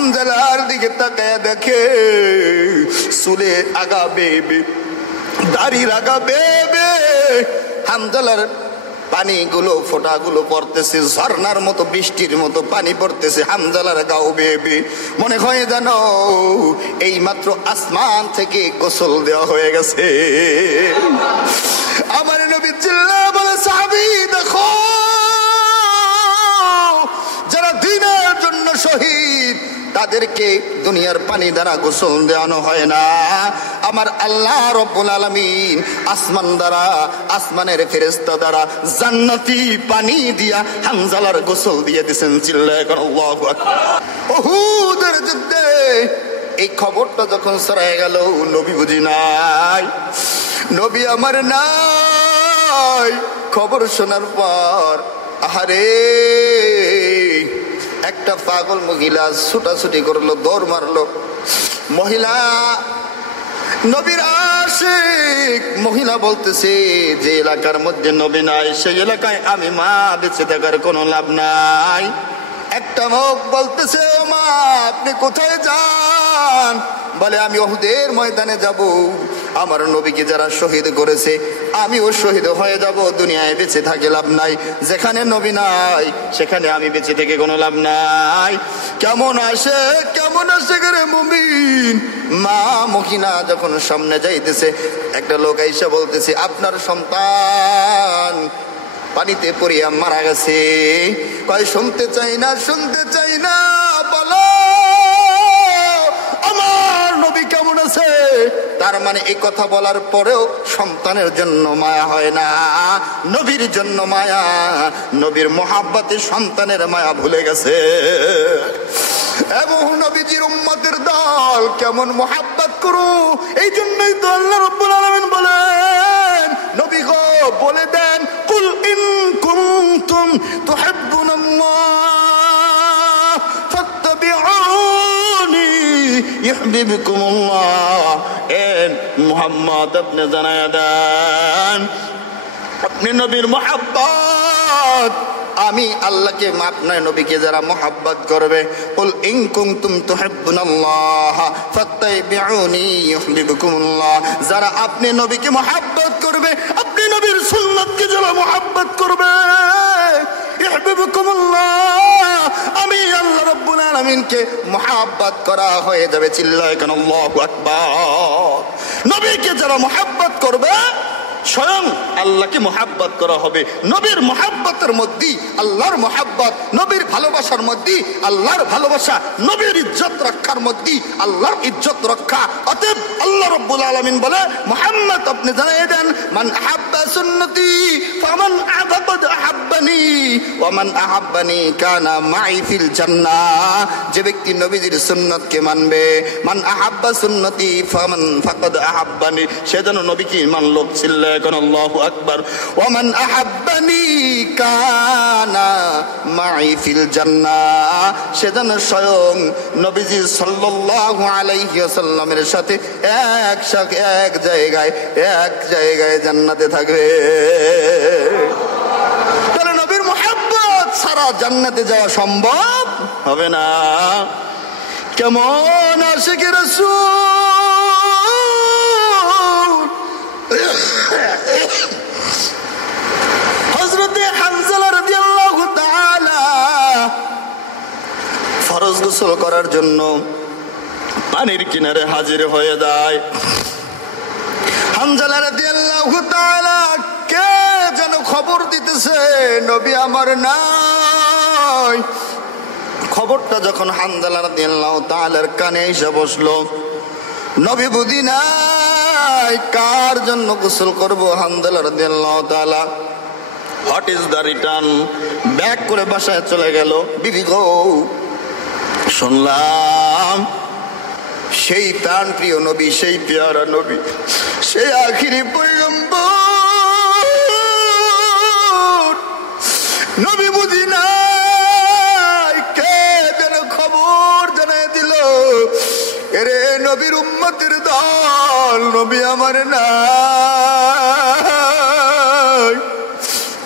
হামজালার দিকে তাকায় দেখে চুলে আগা বেবে, দাড়ির আগা বেবে হামজালার পানিগুলো ফোঁটাগুলো পড়তেছে, ঝর্ণার মতো বৃষ্টির মতো পানি পড়তেছে হামজালার গাও বেবে। মনে হয় জানো এই মাত্র আসমান থেকে গোসল দেওয়া হয়ে গেছে। আমার নবী চিল্লায়ে বলে, সাহাবী দেখো, যারা দ্বীনের জন্য শহীদ তাদেরকে দুনিয়ার পানি দ্বারা গোসল দেওয়ানো হয় না, আমার আল্লাহ রব্বুল আলামিন আসমান দ্বারা, আসমানের ফেরেশতা দ্বারা জান্নাতি পানি দিয়া হামজালার গোসল দিয়ে দিয়েছেন। চিল্লায়ে বলেন আল্লাহু আকবার। উহুদের যুদ্ধে এই খবরটা যখন ছড়ায় গেল, নবী বুঝি নাই, নবী আমার নাই। খবর শোনার পর আহারে একটা পাগল মহিলা ছুটাছুটি করলো, দৌড় মারলো। মহিলা নবীর আশিক মহিলা বলতেছে, যে এলাকার মধ্যে নবী নাই সেই এলাকায় আমি মা বেঁচে থাকার কোনো লাভ নাই। একটা মুখ বলতেছে, ও মা আপনি কোথায় যান? বলে আমি উহুদের ময়দানে যাব, আমার নবীকে যারা শহীদ করেছে আমিও শহীদ হয়ে যাব, দুনিয়ায় বেঁচে থাকে লাভ নাই। যেখানে নবী নাই সেখানে আমি বেঁচে থেকে কোনো লাভ নাই। কেমন আসে করে মুমিন। মা মহিলা যখন সামনে যাইতেছে, একটা লোক আইসা বলতেছে, আপনার সন্তান পানিতে পড়িয়া মারা গেছে। কয় শুনতে চাই না, বলো আমার নবী কেমন আছে? তার মানে এই কথা বলার পরেও সন্তানের জন্য মায়া হয় না, নবীর জন্য মায়া, নবীর মহাব্বতে সন্তানের মায়া ভুলে গেছে। এবং নবীজির উম্মতের দল কেমন মহাব্বত করো, এই জন্যই তো আল্লাহ রাব্বুল আলামিন বলেন, নবী গো বলে দেন, কুল ইন কুনতুম তুহিব্বুনাল্লাহ ফাত্তাবিউনি ইউহিব্বুকুমুল্লাহ। মুহাম্মদ আপনি জানায়া দেন, আপনি নবীর মহাব্বত, আমি আল্লাহকে আপনার নবীকে যারা মহাব্বত করবে, কুল ইন কুনতুম তুহিব্বুনাল্লাহ ফাত্তাবিউনি ইউহিব্বুকুমুল্লাহ, যারা আপনি নবীকে মহাব্বত করবে, আপনি নবীর সুন্নাতকে যারা মহাব্বত করবে, ইউহিব্বুকুমুল্লাহ, আমি আল্লাহ রাব্বুল আলামিনকে মহাব্বত করা হয়ে যাবে। চিল্লায়ে কেন আল্লাহু আকবার। নবীকে যারা মহাব্বত করবে স্বয়ং আল্লাহকে মহাব্বত করা হবে। নবীর মহাব্বতের মধ্যে আল্লাহর মহাব্বত, নবীর ভালোবাসার মধ্যে আল্লাহর ভালোবাসা, নবীর ইজ্জত রক্ষার মধ্যে আল্লাহর ইজ্জত রক্ষা। অতএব আল্লাহ রাব্বুল আলামিন বলে, মুহাম্মদ আপনি জানিয়ে দেন, মান আহাব্বা সুন্নতি ফামান আহাব্বাদ আহাব্বানি ওয়া মান আহাব্বানি কানা মাই ফিল জান্নাহ। যে ব্যক্তি নবীজির সুন্নতকে মানবে, মান আহাব্বা সুন্নতি ফামান ফাকাদ আহাব্বানি, সে যেন নবীকে মানলো। ছিল এখন আল্লাহু আকবার। ওয়ামান আহাব্বানি কানা মাই ফিল জান্নাহ, সে যেন স্বয়ং নবীজি সাল্লাল্লাহু আলাইহি ওয়াসাল্লামের সাথে এক জায়গায় জান্নাতে থাকবে। তাহলে নবীর মুহাব্বত ছাড়া জান্নাতে যাওয়া সম্ভব হবে না। কেমন আশিক রাসূল হযরতে হামজা রাদিয়াল্লাহু তাআলা ফরজ গোসল করার জন্য পানির কিনারে হাজির হয়ে যায়। হামজা রাদিয়াল্লাহু তাআলা কে যেন খবর দিতেছে, নবী আমার নাই। খবরটা যখন হামজা রাদিয়াল্লাহু তাআলার কানে এসে বসলো, নবী বুঝি নাই কার জন্য গোসল করবো। হামজা রাদিয়াল্লাহু তাআলা what is the return, back করে বাসায় চলে গেল। বিবি গো, শুনলাম সেই প্রাণ প্রিয় নবী, সেই পেয়ারা নবী, সেই আখিরি পয়গম্বর নবী বুঝি নাই কে যেন খবর জানাই দিল, এরে নবীর উম্মতের দল, নবী আমার নাই।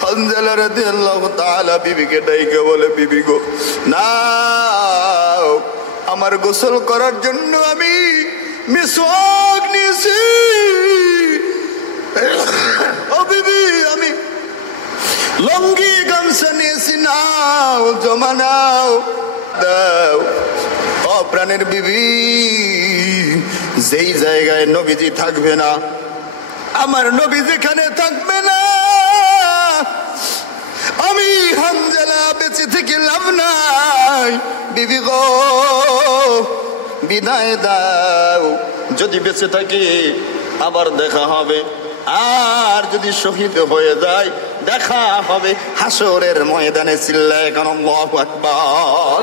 হামজা রাদিয়াল্লাহু তাআলা বিবিকে ডাইকে বলে, বিবি গো, না আমার গোসল করার জন্য আমি মিসওয়াক নিয়েছি। ও বিবি, আমি লঙ্গি গামছা নিয়েছি, নাও জমা নাও, দাও। ও প্রাণের বিবি, যেই জায়গায় নবীজি থাকবে না, আমার নবী যেখানে থাকবে না, আমি হানজালা বেঁচে থেকে লাভ নাই। বিবি গো, বিদায় দাও। যদি বেঁচে থাকি আবার দেখা হবে, আর যদি শহীদ হয়ে যায় দেখা হবে হাসরের ময়দানে। চিল্লায়ে কেন আল্লাহু আকবার।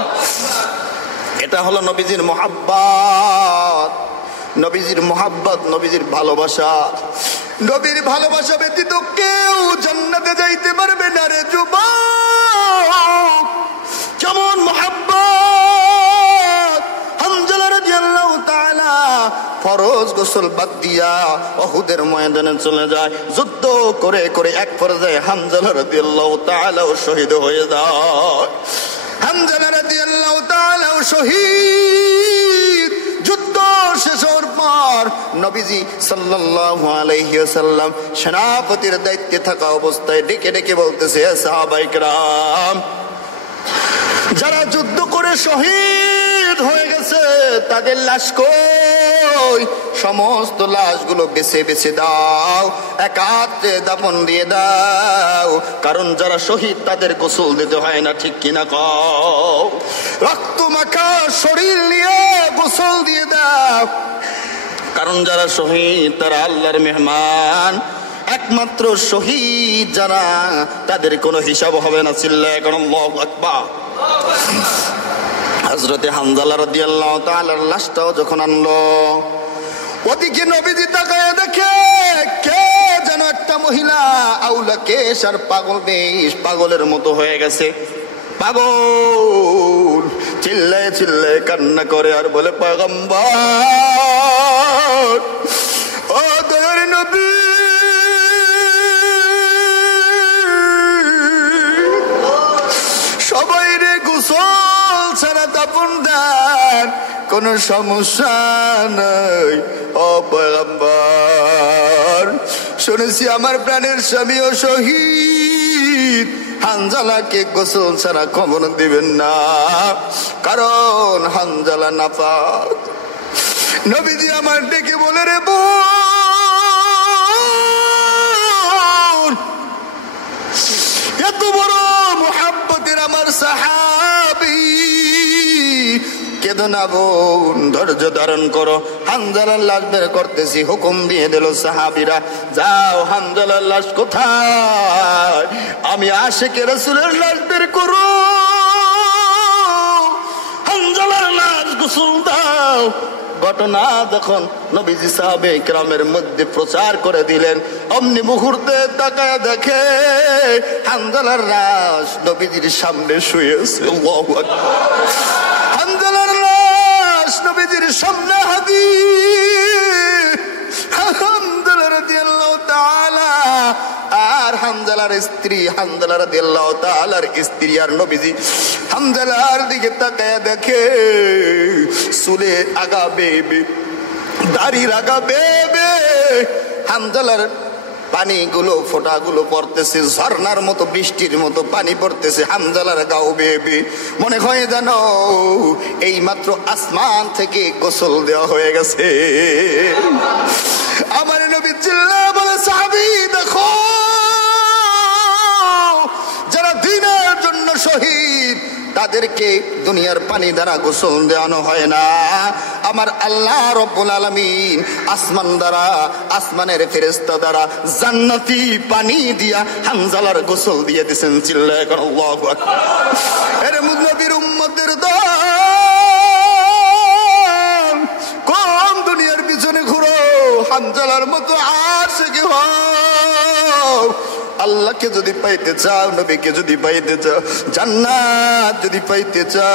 এটা হলো নবীজির মুহাব্বত, নবীজির মুহাব্বত, নবীজির ভালোবাসা। নবীর ভালোবাসা ব্যতীত কেউ জান্নাতে যাইতে পারবে না রে যুবক। কেমন মুহাব্বত! হানজালা রাদিয়াল্লাহু তাআলা ফরজ গোসল বাদ দিয়া উহুদের ময়দানে চলে যায়। যুদ্ধ করে করে এক পর্যায়ে হানজালা রাদিয়াল্লাহু তাআলা শহীদ হয়ে যায়। হানজালা রাদিয়াল্লাহু তাআলা শহীদ। যুদ্ধ শেষ হওয়ার পর নবীজি সাল্লাল্লাহু আলাইহি ওয়াসাল্লাম সেনাপতির দায়িত্বে থাকা অবস্থায় ডেকে ডেকে বলতেছে, সাহাবায়ে কেরাম, যারা যুদ্ধ করে শহীদ হয়ে গেছে তাদের লাশ কই? সমস্ত লাশগুলো বেছে বেছে দাও, একাত্রে দাফন দিয়ে দাও। কারণ যারা শহীদ তাদের গোসল দিতে হয় না, ঠিক কিনা কও? রক্ত মাখা শরীর নিয়ে গোসল দিয়ে দাও। কারণ যারা শহীদ তারা আল্লাহর মেহমান। একমাত্র শহীদ যারা, তাদের কোনো হিসাব হবে না। চিল্লায়ে কেন আল্লাহু আকবার। হযরতে হানজালা রাদিয়াল্লাহু তাআলার লাশটাও যখন আনলো, ওদিকে নবীজি তাকায় দেখে কে যেন একটা মহিলা আউলা কেশ আর পাগল বেশ, পাগলের মতো হয়ে গেছে। পাগল চিল্লায় চিল্লায় কান্না করে আর বলে, পয়গম্বর, ও দয়ার নবী, সবাই রে গোসল ছাড়া দাফন দেন, কোন সমস্যা নাই। ও পয়গম্বর, শুনেছি আমার প্রাণের স্বামীও শহীদ, হানজালাকে গোসল ছাড়া কবর দিবেন না, কারণ হানজালা নাপাক। নবীজি আমার ডেকে বলে, রে বোন, এত বড় মুহাব্বতের আমার সাহাবী, কেঁদো না বোন, ধৈর্য ধারণ করো। হানজালার লাশ বের করতেছি, হুকুম দিয়ে দিল সাহাবীরা, যাও হানজালার লাশ কোথায়? আমি আশিকে রাসূলের লাশ বের করো, হানজালার লাশ গোসল দাও। ঘটনা যখন নবীজি সাহাবে কেরামের মধ্যে প্রচার করে দিলেন, অমনি মুহূর্তে তাকায় দেখে হানজালার লাশ নবীজির সামনে শুয়েছে। আল্লাহু আকবার। হানজালার লাশ নবীজির সামনে হাজির। হানজালা রাদিয়াল্লাহু তাআলা আর হানজালার স্ত্রী, হানজালা রাদিয়াল্লাহু তাআলার স্ত্রী আর নবীজি হানজালার দিকে তাকায় দেখে চুলে আগা বেবে, দাড়ির আগা বেবে, হানজালার পানিগুলো ফোঁটাগুলো পড়তেছে, ঝর্ণার মতো বৃষ্টির মতো পানি পড়তেছে হানজালার গাও বেবে। মনে হয় জানো এই মাত্র আসমান থেকে গোসল দেওয়া হয়ে গেছে। আমার নবী চিল্লায়ে বলে, সাহাবী দেখো, যারা দ্বীনের জন্য শহীদ তাদেরকে দুনিয়ার পানি দ্বারা গোসল দেওয়ানো হয় না, আমার আল্লাহ রব্বুল আলামিন আসমান দ্বারা, আসমানের ফেরেশতা দ্বারা জান্নাতি পানি দিয়া হানজালার গোসল দিয়ে দিয়েছেন। চিল্লায়ে কেন আল্লাহু আকবার। এর নবীর উম্মতের দল, কোন দুনিয়ার পিছনে ঘুরো, হানজালার মতো আশিক হও। আল্লাহকে যদি পাইতে চাও, নবীকে যদি পাইতে চাও, জান্নাত যদি পাইতে চাও,